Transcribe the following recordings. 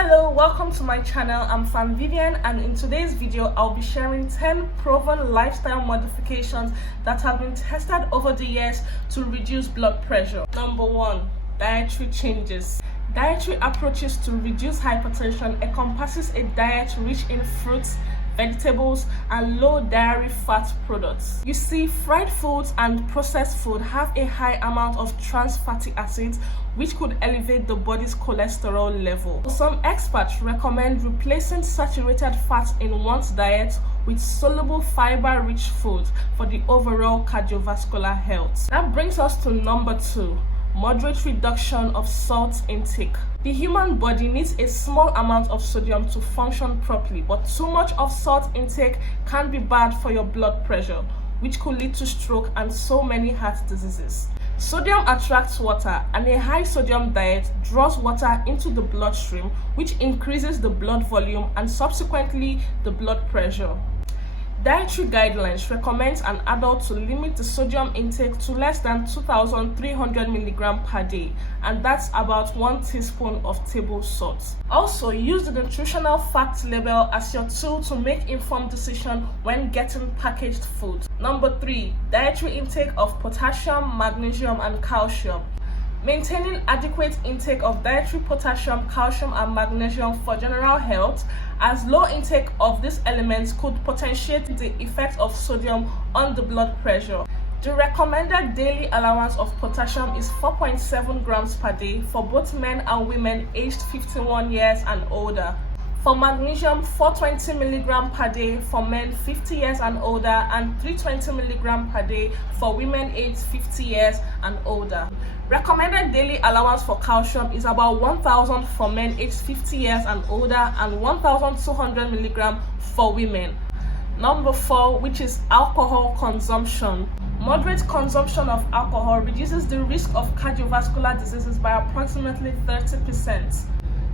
Hello, welcome to my channel. I'm Fan Vivian, and in today's video I'll be sharing 10 proven lifestyle modifications that have been tested over the years to reduce blood pressure. Number 1, dietary changes. Dietary approaches to reduce hypertension encompasses a diet rich in fruits, vegetables, and low dairy fat products. You see, fried foods and processed food have a high amount of trans fatty acids, which could elevate the body's cholesterol level. Some experts recommend replacing saturated fats in one's diet with soluble fiber-rich foods for the overall cardiovascular health. That brings us to number 2. Moderate reduction of salt intake. The human body needs a small amount of sodium to function properly, but too much of salt intake can be bad for your blood pressure, which could lead to stroke and so many heart diseases. Sodium attracts water, and a high sodium diet draws water into the bloodstream, which increases the blood volume and subsequently the blood pressure. Dietary guidelines recommend an adult to limit the sodium intake to less than 2,300 mg per day, and that's about 1 teaspoon of table salt. Also, use the nutritional fact label as your tool to make informed decisions when getting packaged food. Number 3, dietary intake of potassium, magnesium, and calcium. Maintaining adequate intake of dietary potassium, calcium, and magnesium for general health, as low intake of these elements could potentiate the effect of sodium on the blood pressure. The recommended daily allowance of potassium is 4.7 grams per day for both men and women aged 51 years and older. For magnesium, 420 mg per day for men 50 years and older, and 320 mg per day for women aged 50 years and older. Recommended daily allowance for calcium is about 1,000 for men aged 50 years and older, and 1,200 mg for women. Number 4, which is alcohol consumption. Moderate consumption of alcohol reduces the risk of cardiovascular diseases by approximately 30%.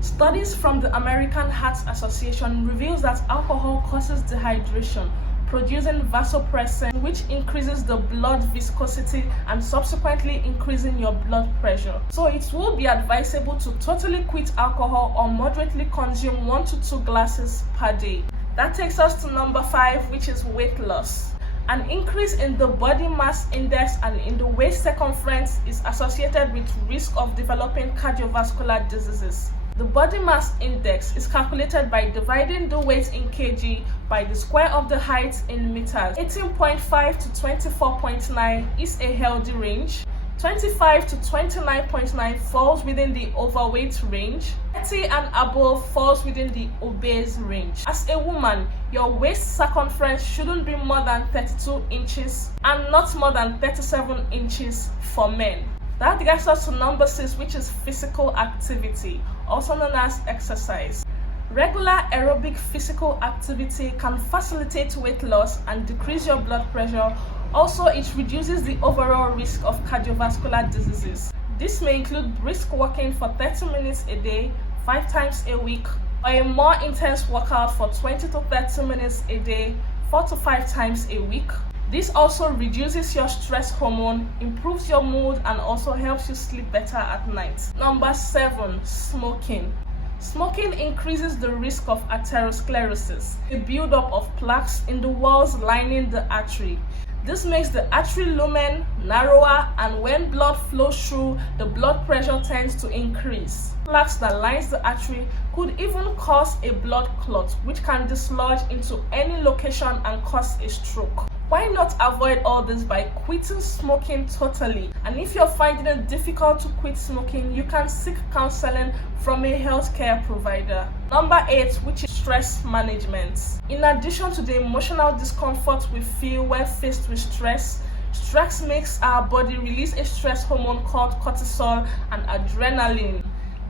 Studies from the American Heart Association reveals that alcohol causes dehydration, producing vasopressin, which increases the blood viscosity and subsequently increasing your blood pressure. So it would be advisable to totally quit alcohol or moderately consume 1 to 2 glasses per day. That takes us to number 5, which is weight loss. An increase in the body mass index and in the waist circumference is associated with risk of developing cardiovascular diseases. The body mass index is calculated by dividing the weight in kg by the square of the height in meters. 18.5 to 24.9 is a healthy range. 25 to 29.9 falls within the overweight range. 30 and above falls within the obese range. As a woman, your waist circumference shouldn't be more than 32 inches and not more than 37 inches for men. That gets us to number 6, which is physical activity, also known as exercise. Regular aerobic physical activity can facilitate weight loss and decrease your blood pressure. Also, it reduces the overall risk of cardiovascular diseases. This may include brisk walking for 30 minutes a day, 5 times a week, or a more intense workout for 20 to 30 minutes a day, 4 to 5 times a week. This also reduces your stress hormone, improves your mood, and also helps you sleep better at night. Number 7, smoking. Smoking increases the risk of atherosclerosis, a buildup of plaques in the walls lining the artery. This makes the artery lumen narrower, and when blood flows through, the blood pressure tends to increase. Plaques that lines the artery could even cause a blood clot, which can dislodge into any location and cause a stroke. Why not avoid all this by quitting smoking totally? And if you're finding it difficult to quit smoking, you can seek counseling from a healthcare provider. Number 8, which is stress management. In addition to the emotional discomfort we feel when faced with stress, stress makes our body release a stress hormone called cortisol and adrenaline.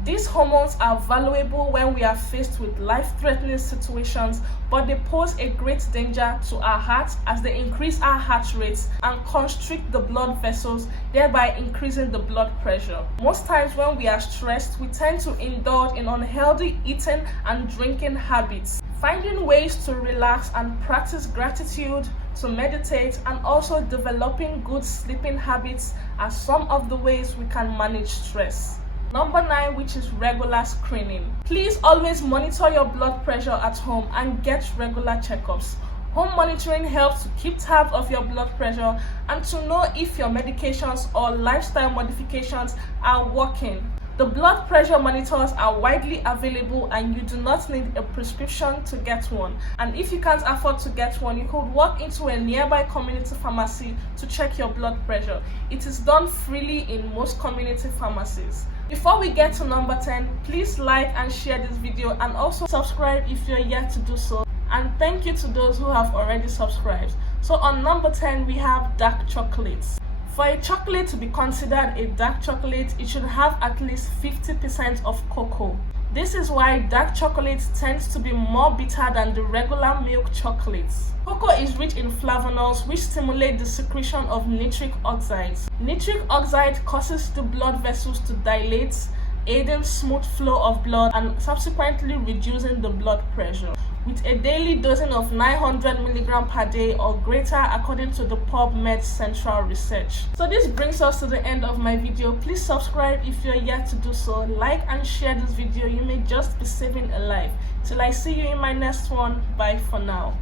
These hormones are valuable when we are faced with life-threatening situations, but they pose a great danger to our heart as they increase our heart rates and constrict the blood vessels, thereby increasing the blood pressure. Most times when we are stressed, we tend to indulge in unhealthy eating and drinking habits. Finding ways to relax and practice gratitude, to meditate, and also developing good sleeping habits are some of the ways we can manage stress. Number 9, which is regular screening. Please always monitor your blood pressure at home and get regular checkups. Home monitoring helps to keep tabs of your blood pressure and to know if your medications or lifestyle modifications are working. The blood pressure monitors are widely available and you do not need a prescription to get one. And if you can't afford to get one, you could walk into a nearby community pharmacy to check your blood pressure. It is done freely in most community pharmacies. Before we get to number 10, please like and share this video and also subscribe if you're yet to do so. And thank you to those who have already subscribed. So on number 10, we have dark chocolates. For a chocolate to be considered a dark chocolate, it should have at least 50% of cocoa. This is why dark chocolate tends to be more bitter than the regular milk chocolates. Cocoa is rich in flavonols which stimulate the secretion of nitric oxides. Nitric oxide causes the blood vessels to dilate, aiding smooth flow of blood and subsequently reducing the blood pressure, with a daily dosing of 900 mg per day or greater according to the PubMed Central Research. So this brings us to the end of my video. Please subscribe if you're yet to do so, like and share this video. You may just be saving a life. Till I see you in my next one, bye for now.